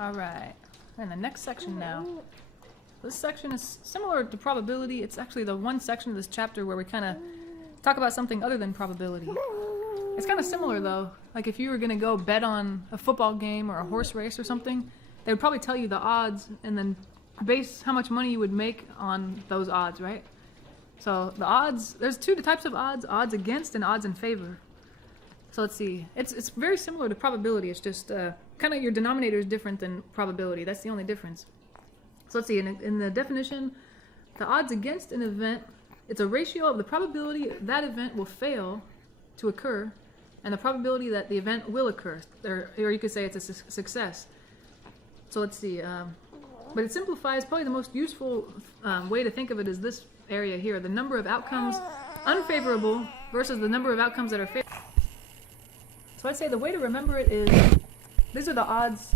Alright, we're in the next section now. This section is similar to probability. It's actually the one section of this chapter where we kind of talk about something other than probability. It's kind of similar though. Like if you were going to go bet on a football game or a horse race or something, they would probably tell you the odds and then base how much money you would make on those odds, right? So the odds, there's two types of odds, odds against and odds in favor. So let's see, it's very similar to probability. It's just kind of your denominator is different than probability. That's the only difference. So let's see, in the definition, the odds against an event, it's a ratio of the probability that event will fail to occur and the probability that the event will occur. Or you could say it's a success. So let's see, but it simplifies, probably the most useful way to think of it is this area here, the number of outcomes unfavorable versus the number of outcomes that are favorable. So I'd say the way to remember it is, these are the odds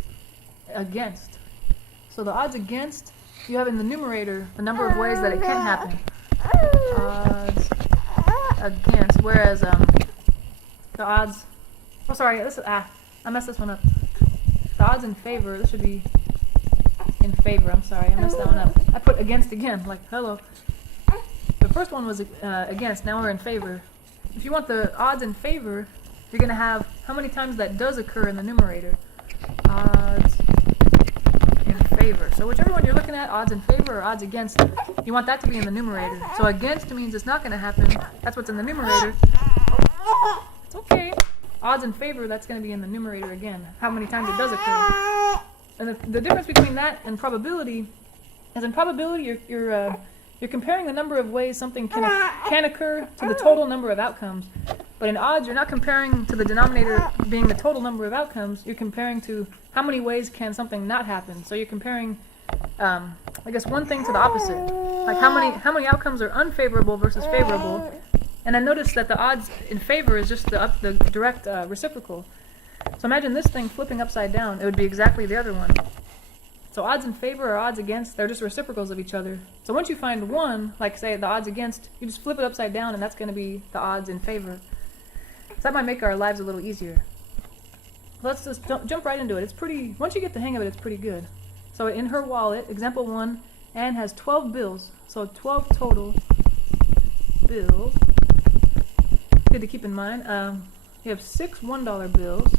against. So the odds against, you have in the numerator the number of ways that it can happen. Odds against, whereas the odds, oh sorry, I messed this one up. The odds in favor, this should be in favor, I'm sorry, I messed that one up. I put against again, like hello. The first one was against, now we're in favor. If you want the odds in favor, you're going to have how many times that does occur in the numerator. Odds in favor. So whichever one you're looking at, odds in favor or odds against, you want that to be in the numerator. So against means it's not going to happen. That's what's in the numerator. It's okay. Odds in favor, that's going to be in the numerator again. How many times it does occur. And the difference between that and probability is in probability you're comparing the number of ways something can occur to the total number of outcomes. But in odds, you're not comparing to the denominator being the total number of outcomes. You're comparing to how many ways can something not happen. So you're comparing, I guess, one thing to the opposite. Like how many outcomes are unfavorable versus favorable. And I noticed that the odds in favor is just the direct reciprocal. So imagine this thing flipping upside down. It would be exactly the other one. So odds in favor or odds against, they're just reciprocals of each other. So once you find one, like say the odds against, you just flip it upside down and that's going to be the odds in favor. So that might make our lives a little easier. Let's just jump right into it. It's pretty, once you get the hang of it, it's pretty good. So in her wallet, example 1, Anne has 12 bills. So 12 total bills. Good to keep in mind. You have 6 $1 bills.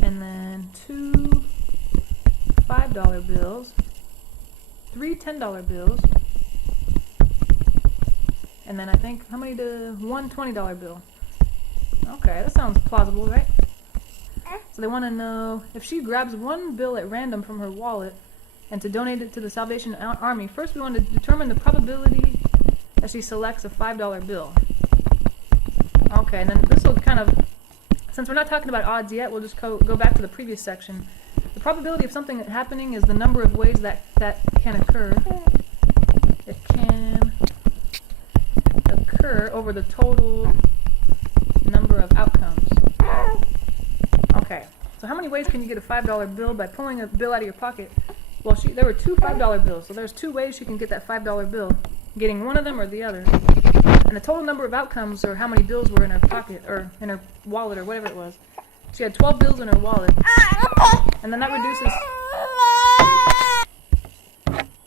And then 2 $5 bills, 3 $10 bills, and then I think, how many one $20 bill? Okay, that sounds plausible, right? So they want to know, if she grabs one bill at random from her wallet and to donate it to the Salvation Army, first we want to determine the probability that she selects a $5 bill. Okay, and then this will kind of, since we're not talking about odds yet, we'll just go back to the previous section. The probability of something happening is the number of ways that can occur. It can occur over the total number of outcomes. Okay, so how many ways can you get a $5 bill by pulling a bill out of your pocket? Well, there were 2 $5 bills, so there's 2 ways she can get that $5 bill, getting one of them or the other. And the total number of outcomes, or how many bills were in her pocket, or in her wallet, or whatever it was. She had 12 bills in her wallet. And then that reduces...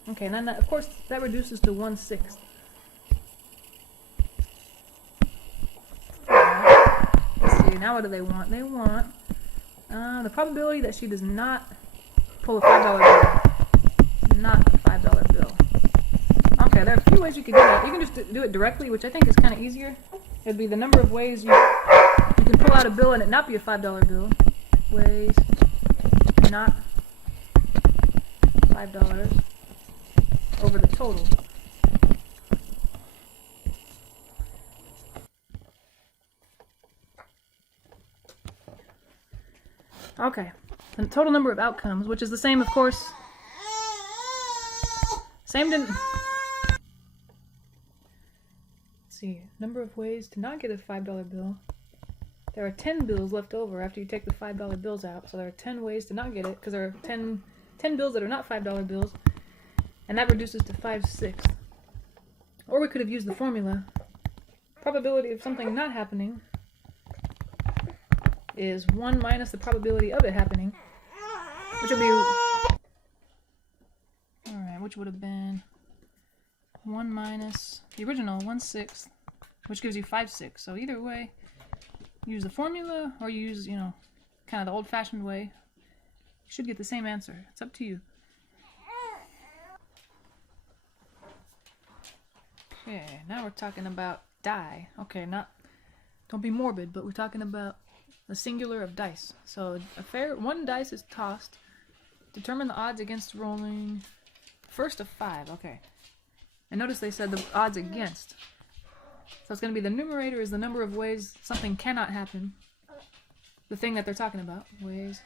Okay, and then that, of course, that reduces to 1/6. Let's see, now what do they want? They want the probability that she does not pull a $5 bill. Not a $5 bill. Okay, there are a few ways you could do that. You can just do it directly, which I think is kind of easier. It would be the number of ways you can pull out a bill and it not be a $5 bill. Ways not $5 over the total. Okay, the total number of outcomes, which is the same, of course. Let's see, number of ways to not get a $5 bill. There are 10 bills left over after you take the $5 bills out, so there are 10 ways to not get it, because there are 10 bills that are not $5 bills, and that reduces to 5/6. Or we could have used the formula. Probability of something not happening is 1 minus the probability of it happening. which would be, alright, which would have been 1 minus the original 1/6, which gives you 5/6. So either way, use the formula or you use, you know, kind of the old-fashioned way. You should get the same answer. It's up to you. Okay, now we're talking about die. Okay, don't be morbid, but we're talking about the singular of dice. So one dice is tossed. Determine the odds against rolling first of 5. Okay. And notice they said the odds against. So it's going to be the numerator is the number of ways something cannot happen. The thing that they're talking about. Ways.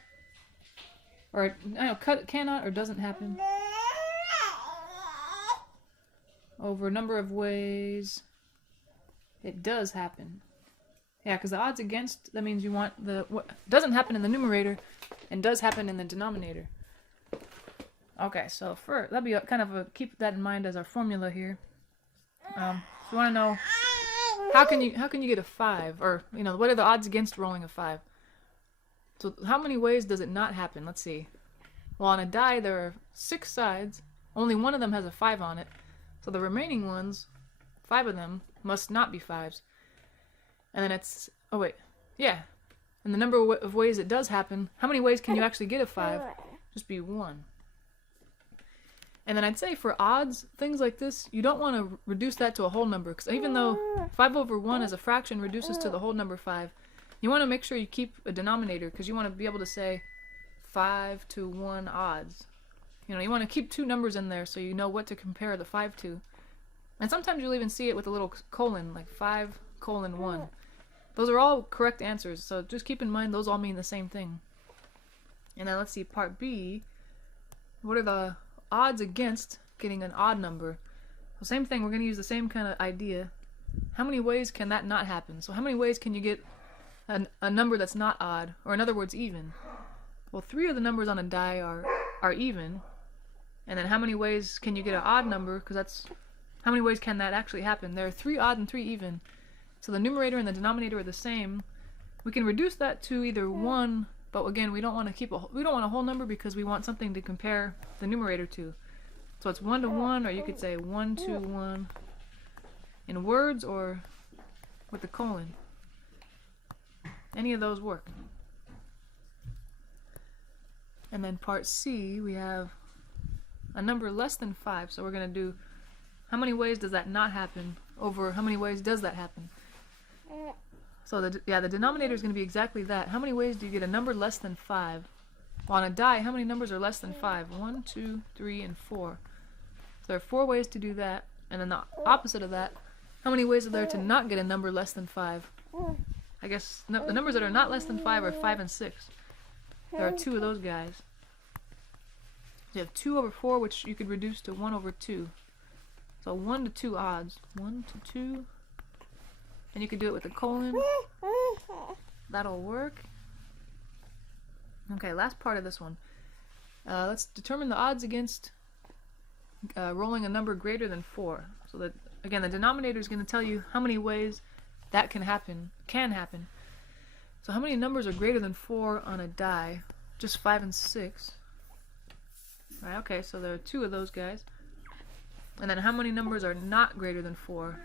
Or, I don't know, cannot or doesn't happen. Over number of ways it does happen. Yeah, because the odds against, that means you want what doesn't happen in the numerator and does happen in the denominator. Okay, so that'll be kind of keep that in mind as our formula here. So you want to know how can you get a 5, or you know, what are the odds against rolling a 5? So how many ways does it not happen? Let's see. Well, on a die there are 6 sides. Only one of them has a 5 on it. So the remaining ones, 5 of them, must not be 5s. And then it's, oh wait, yeah. And the number of ways it does happen, how many ways can you actually get a 5? Just be 1. And then I'd say for odds, things like this, you don't want to reduce that to a whole number. Because even though 5 over 1 as a fraction reduces to the whole number 5, you want to make sure you keep a denominator, because you want to be able to say 5 to 1 odds. You know, you want to keep 2 numbers in there so you know what to compare the 5 to. And sometimes you'll even see it with a little colon, like 5:1. Those are all correct answers, so just keep in mind those all mean the same thing. And then let's see, part B. What are the odds against getting an odd number? So same thing, we're going to use the same kind of idea. How many ways can that not happen? So how many ways can you get a number that's not odd, or in other words, even? Well, 3 of the numbers on a die are even. And then how many ways can you get an odd number? Because that's, how many ways can that actually happen? There are 3 odd and 3 even. So the numerator and the denominator are the same. We can reduce that to either 1, but again, we don't want a whole number because we want something to compare the numerator to. So it's 1 to 1, or you could say 1 to 1 in words or with the colon. Any of those work. And then part C, we have a number less than 5. So we're going to do how many ways does that not happen over how many ways does that happen. So the denominator is going to be exactly that. How many ways do you get a number less than 5? Well, on a die, how many numbers are less than 5? 1, 2, 3, and 4. So there are 4 ways to do that. And then the opposite of that, how many ways are there to not get a number less than 5? I guess the numbers that are not less than 5 are 5 and 6. There are 2 of those guys. You have 2 over 4, which you could reduce to 1 over 2. So 1 to 2 odds. 1 to 2. And you could do it with a colon. That'll work. Okay, last part of this one. Let's determine the odds against rolling a number greater than 4. So that, again, the denominator is going to tell you how many ways that can happen. So how many numbers are greater than 4 on a die? Just 5 and 6. Right, okay, so there are 2 of those guys. And then how many numbers are not greater than 4?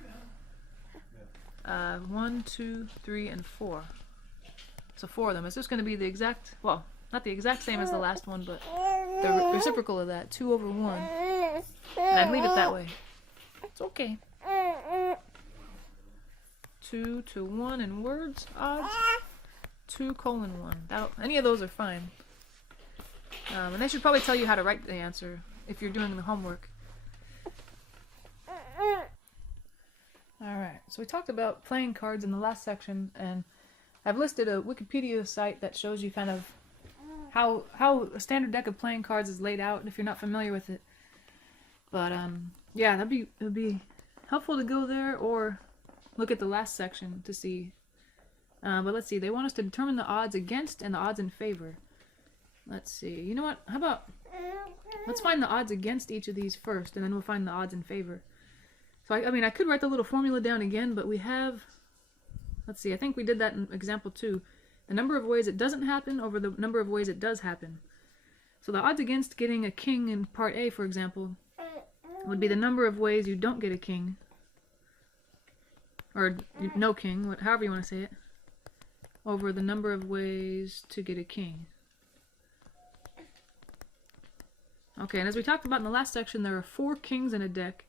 1, 2, 3, and 4. So 4 of them. It's just going to be the exact, well, not the exact same as the last one, but the reciprocal of that. 2 over 1. And I'd leave it that way. It's okay. 2 to 1 in words, odds. 2:1. Any of those are fine. And they should probably tell you how to write the answer if you're doing the homework. Alright, so we talked about playing cards in the last section, and I've listed a Wikipedia site that shows you kind of how a standard deck of playing cards is laid out if you're not familiar with it. But yeah, it'd be helpful to go there or look at the last section to see. But let's see, they want us to determine the odds against and the odds in favor. Let's see, you know what, how about, let's find the odds against each of these first, and then we'll find the odds in favor. So I mean, I could write the little formula down again, but we have, let's see, I think we did that in example 2. The number of ways it doesn't happen over the number of ways it does happen. So the odds against getting a king in part A, for example, would be the number of ways you don't get a king. Or no king, however you want to say it. Over the number of ways to get a king. Okay, and as we talked about in the last section, there are 4 kings in a deck.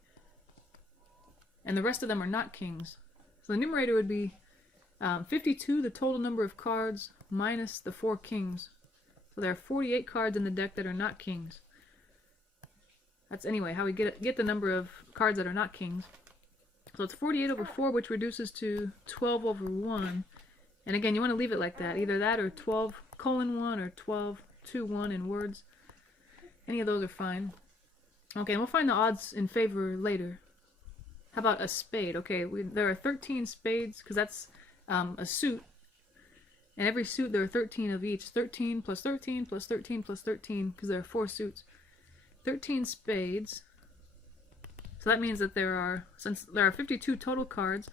And the rest of them are not kings. So the numerator would be 52, the total number of cards, minus the 4 kings. So there are 48 cards in the deck that are not kings. That's anyway how we get the number of cards that are not kings. So it's 48 over 4, which reduces to 12 over 1. And again, you want to leave it like that. Either that or 12:1 or 12:2:1 in words. Any of those are fine. Okay, and we'll find the odds in favor later. How about a spade? Okay, there are 13 spades, because that's a suit. And every suit, there are 13 of each. 13 plus 13 plus 13 plus 13, because there are 4 suits. 13 spades. So that means that since there are 52 total cards,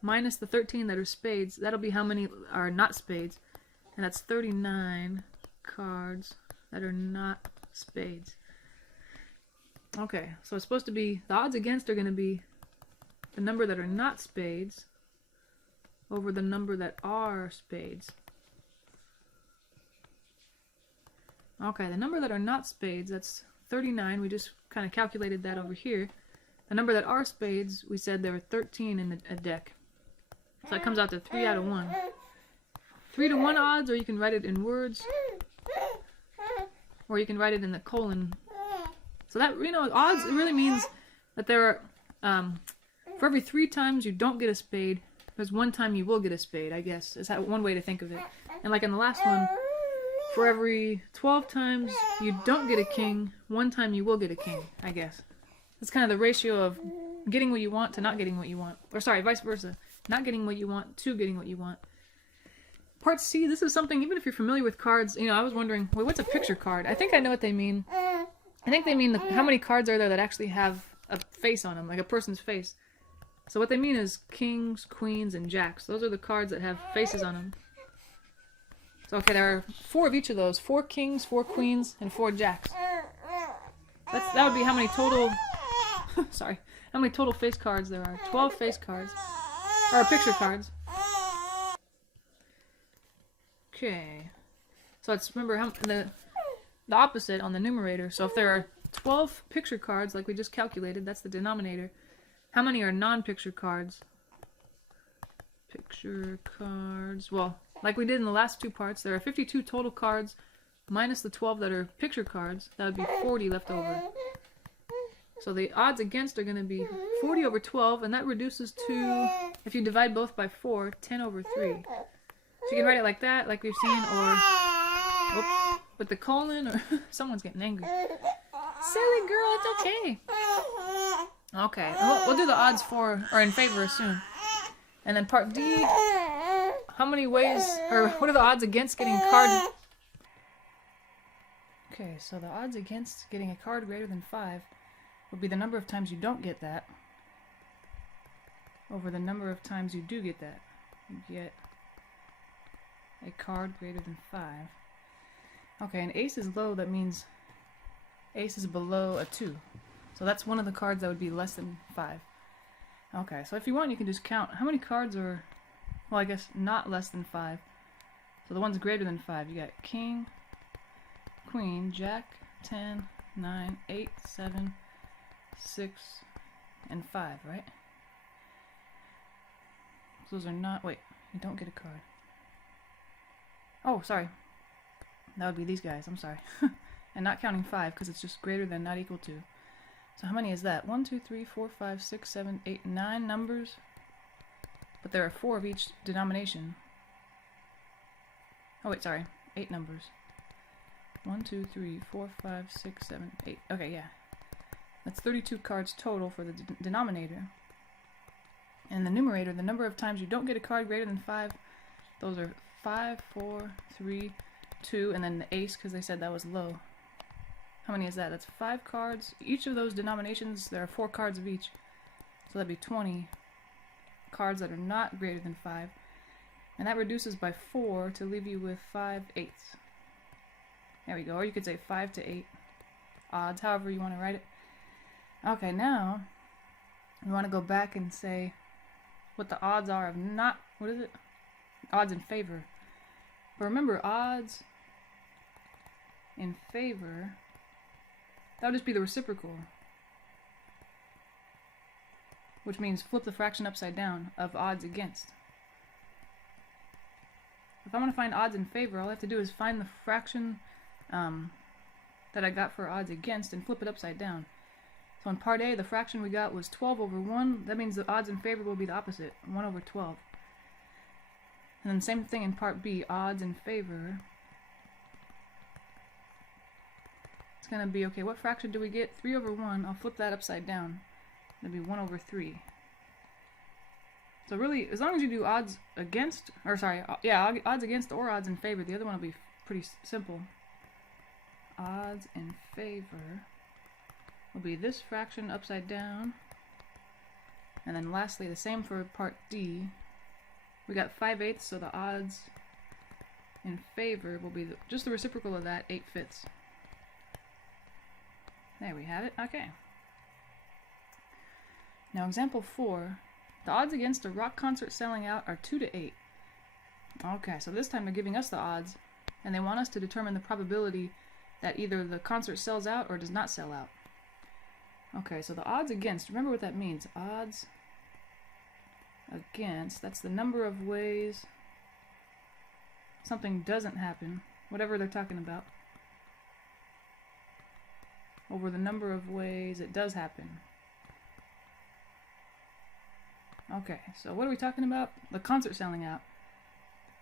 minus the 13 that are spades, that'll be how many are not spades. And that's 39 cards that are not spades. Okay, so it's supposed to be, the odds against are going to be the number that are not spades over the number that are spades. Okay, the number that are not spades, that's 39. We just kind of calculated that over here. The number that are spades, we said there were 13 in a deck. So that comes out to 3 out of 1. 3 to 1 odds, or you can write it in words, or you can write it in the colon. So that, odds, it really means that there are, for every 3 times you don't get a spade, there's 1 time you will get a spade, I guess. Is one way to think of it. And like in the last one, for every 12 times you don't get a king, 1 time you will get a king, I guess. That's kind of the ratio of getting what you want to not getting what you want. Or sorry, vice versa. Not getting what you want to getting what you want. Part C, this is something, even if you're familiar with cards, I was wondering, wait, what's a picture card? I think I know what they mean. I think they mean how many cards are there that actually have a face on them, like a person's face. So what they mean is kings, queens, and jacks. Those are the cards that have faces on them. So okay, there are 4 of each of those. 4 kings, 4 queens, and 4 jacks. That would be how many total... sorry. How many total face cards there are. 12 face cards. Or picture cards. Okay. So let's remember the opposite on the numerator. So if there are 12 picture cards, like we just calculated, that's the denominator. How many are non-picture cards? Picture cards. Well, like we did in the last 2 parts, there are 52 total cards, minus the 12 that are picture cards. That would be 40 left over. So the odds against are going to be 40 over 12, and that reduces to, if you divide both by 4, 10 over 3. So you can write it like that, like we've seen, or with the colon, or someone's getting angry. Silly girl, it's okay. Okay, we'll do the odds for, or in favor soon. And then part D, how many ways, or what are the odds against getting a card? Okay, so the odds against getting a card greater than 5 would be the number of times you don't get that over the number of times you do get that. You get a card greater than 5. Okay, and ace is low, that means ace is below a 2. So that's one of the cards that would be less than 5. Okay, so if you want, you can just count how many cards are, well, I guess not less than 5. So the ones greater than 5, you got king, queen, jack, 10, 9, 8, 7, 6, and 5, right? Those are not, wait, you don't get a card. Oh, sorry. That would be these guys, I'm sorry. And not counting 5, because it's just greater than, not equal to. So how many is that? 1, 2, 3, 4, 5, 6, 7, 8, 9 numbers. But there are 4 of each denomination. Oh wait, sorry. 8 numbers. 1, 2, 3, 4, 5, 6, 7, 8. Okay, yeah. That's 32 cards total for the denominator. And the numerator, the number of times you don't get a card greater than 5, those are 5, 4, 3, 2, and then the ace, because they said that was low. How many is that? That's 5 cards. Each of those denominations, there are 4 cards of each. So that'd be 20 cards that are not greater than 5. And that reduces by 4 to leave you with 5/8. There we go. Or you could say 5 to 8 odds, however you want to write it. Okay, now we want to go back and say what the odds are of not, what is it? Odds in favor. But remember, odds in favor, that would just be the reciprocal, which means flip the fraction upside down of odds against. If I want to find odds in favor, all I have to do is find the fraction that I got for odds against and flip it upside down. So in part A, the fraction we got was 12 over 1. That means the odds in favor will be the opposite, 1 over 12. And then same thing in part B, odds in favor. It's going to be, okay, what fraction do we get? 3 over 1. I'll flip that upside down. It'll be 1 over 3. So really, as long as you do odds against, or sorry, yeah, odds against or odds in favor, the other one will be pretty simple. Odds in favor will be this fraction upside down. And then lastly, the same for part D. We got 5/8, so the odds in favor will be just the reciprocal of that, 8/5. There we have it. Okay. Now example 4. The odds against a rock concert selling out are 2 to 8. Okay, so this time they're giving us the odds, and they want us to determine the probability that either the concert sells out or does not sell out. Okay, so the odds against, remember what that means. Odds against, that's the number of ways something doesn't happen, whatever they're talking about, over the number of ways it does happen. Okay, so what are we talking about? The concert selling out.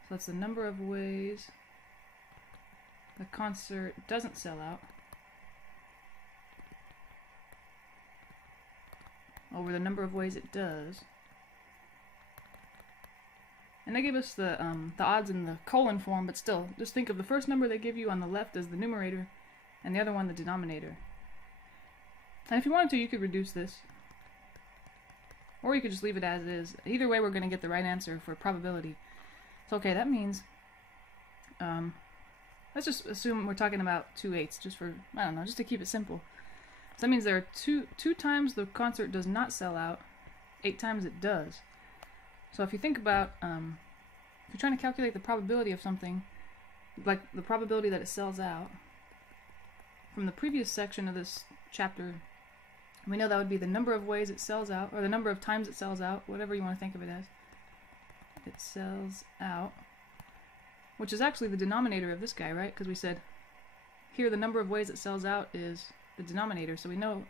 So that's the number of ways the concert doesn't sell out over the number of ways it does. And they give us the odds in the colon form, but still, just think of the first number they give you on the left as the numerator, and the other one the denominator. And if you wanted to, you could reduce this. Or you could just leave it as it is. Either way, we're going to get the right answer for probability. So, okay, that means, let's just assume we're talking about 2/8, just for, I don't know, just to keep it simple. So that means there are two times the concert does not sell out, 8 times it does. So if you think about, if you're trying to calculate the probability of something, like the probability that it sells out, from the previous section of this chapter, we know that would be the number of ways it sells out, or the number of times it sells out, whatever you want to think of it as. It sells out, which is actually the denominator of this guy, right? Because we said here the number of ways it sells out is the denominator, so we know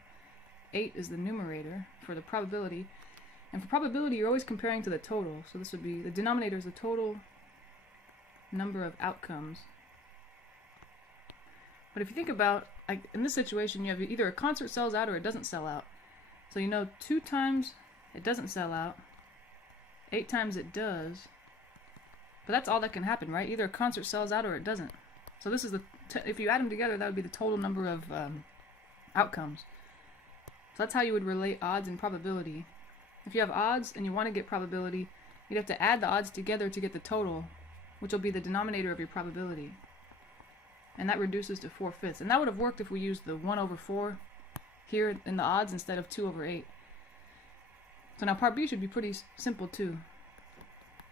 8 is the numerator for the probability. And for probability, you're always comparing to the total. So this would be, the denominator is the total number of outcomes. But if you think about, like in this situation, you have either a concert sells out or it doesn't sell out. So you know 2 times it doesn't sell out, 8 times it does. But that's all that can happen, right? Either a concert sells out or it doesn't. So this is the, if you add them together, that would be the total number of outcomes. So that's how you would relate odds and probability. If you have odds and you want to get probability, you'd have to add the odds together to get the total, which will be the denominator of your probability. And that reduces to 4/5. And that would have worked if we used the 1 over 4 here in the odds instead of 2 over 8. So now part B should be pretty simple too.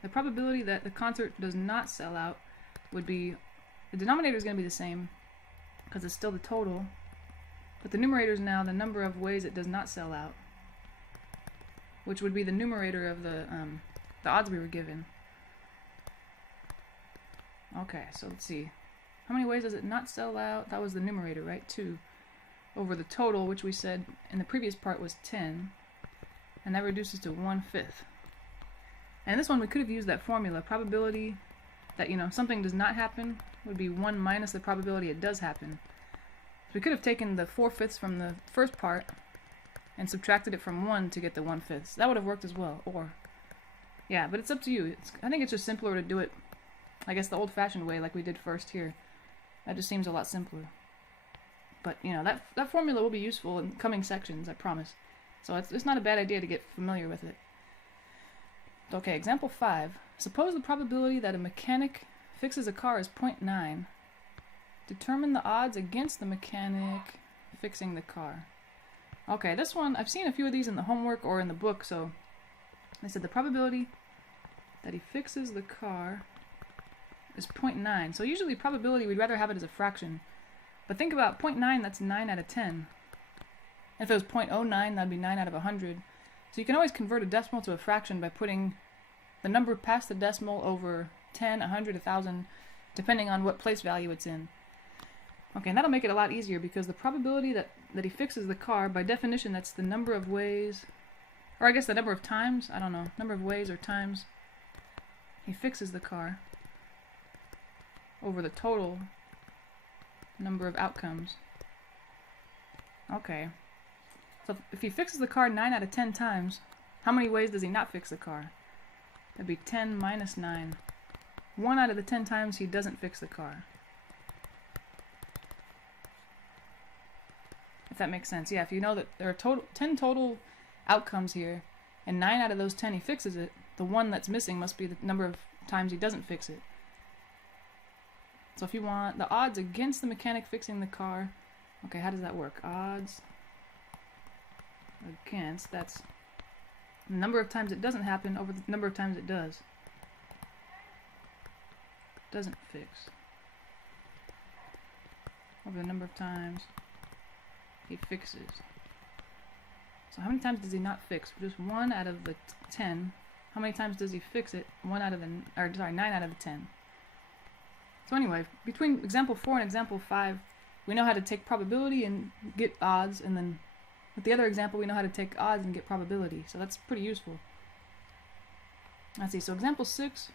The probability that the concert does not sell out would be, the denominator is going to be the same because it's still the total, but the numerator is now the number of ways it does not sell out, which would be the numerator of the odds we were given. Okay, so let's see. How many ways does it not sell out? That was the numerator, right? 2 over the total, which we said in the previous part was 10, and that reduces to 1/5. And this one we could have used that formula, probability that, you know, something does not happen would be 1 minus the probability it does happen. So we could have taken the 4/5 from the first part and subtracted it from 1 to get the 1/5. That would have worked as well, or, yeah, but it's up to you. I think it's just simpler to do it, I guess, the old-fashioned way like we did first here. That just seems a lot simpler. But, you know, that formula will be useful in coming sections, I promise. So it's not a bad idea to get familiar with it. Okay, example 5. Suppose the probability that a mechanic fixes a car is 0.9. Determine the odds against the mechanic fixing the car. Okay, this one, I've seen a few of these in the homework or in the book, so they said the probability that he fixes the car is 0.9. So usually probability, we'd rather have it as a fraction. But think about 0.9, that's 9 out of 10. If it was 0.09, that'd be 9 out of 100. So you can always convert a decimal to a fraction by putting the number past the decimal over 10, 100, 1,000, depending on what place value it's in. Okay, and that'll make it a lot easier because the probability that he fixes the car, by definition, that's the number of ways, or I guess the number of times, I don't know, number of ways or times he fixes the car over the total number of outcomes. Okay. So if he fixes the car 9 out of 10 times, how many ways does he not fix the car? That'd be 10 minus 9. 1 out of the 10 times he doesn't fix the car. If that makes sense. Yeah, if you know that there are 10 total outcomes here, and 9 out of those 10 he fixes it, the one that's missing must be the number of times he doesn't fix it. So if you want the odds against the mechanic fixing the car, okay, how does that work? Odds against, that's the number of times it doesn't happen over the number of times it does. Doesn't fix. Over the number of times he fixes. So how many times does he not fix? Just 1 out of the 10. How many times does he fix it? 9 out of the 10. So anyway, between example 4 and example 5, we know how to take probability and get odds, and then with the other example, we know how to take odds and get probability. So that's pretty useful. Let's see, so example 6,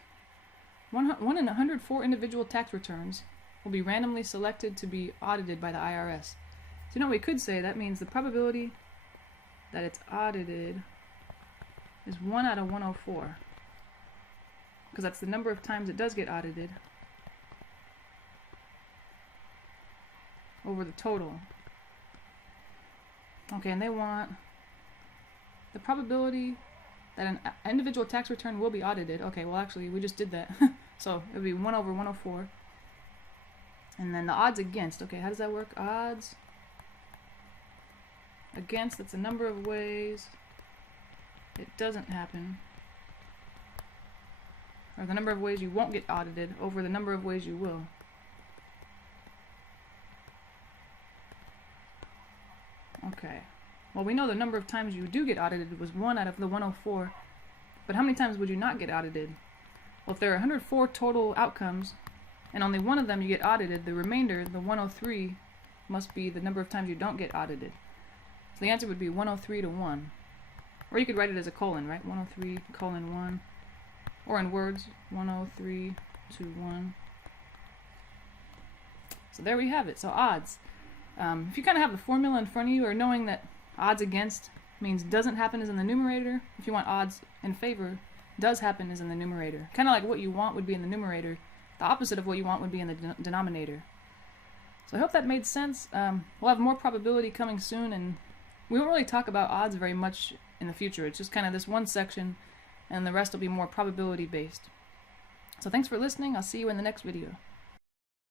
1 in 104 individual tax returns will be randomly selected to be audited by the IRS. So you know what we could say? That means the probability that it's audited is 1 out of 104. Because that's the number of times it does get audited over the total. Okay, and they want the probability that an individual tax return will be audited. Okay, well actually we just did that. So it would be 1 over 104. And then the odds against. Okay, how does that work? Odds against, that's the number of ways it doesn't happen, or the number of ways you won't get audited over the number of ways you will. Okay, well we know the number of times you do get audited was 1 out of the 104, but how many times would you not get audited? Well, if there are 104 total outcomes and only one of them you get audited, the remainder, the 103, must be the number of times you don't get audited. So the answer would be 103 to 1. Or you could write it as a colon, right? 103 colon 1. Or in words, 103 to 1. So there we have it. So odds. If you kind of have the formula in front of you, or knowing that odds against means doesn't happen is in the numerator, if you want odds in favor, does happen is in the numerator. Kind of like what you want would be in the numerator. The opposite of what you want would be in the denominator. So I hope that made sense. We'll have more probability coming soon, and we won't really talk about odds very much in the future. It's just kind of this one section, and the rest will be more probability based. So thanks for listening. I'll see you in the next video.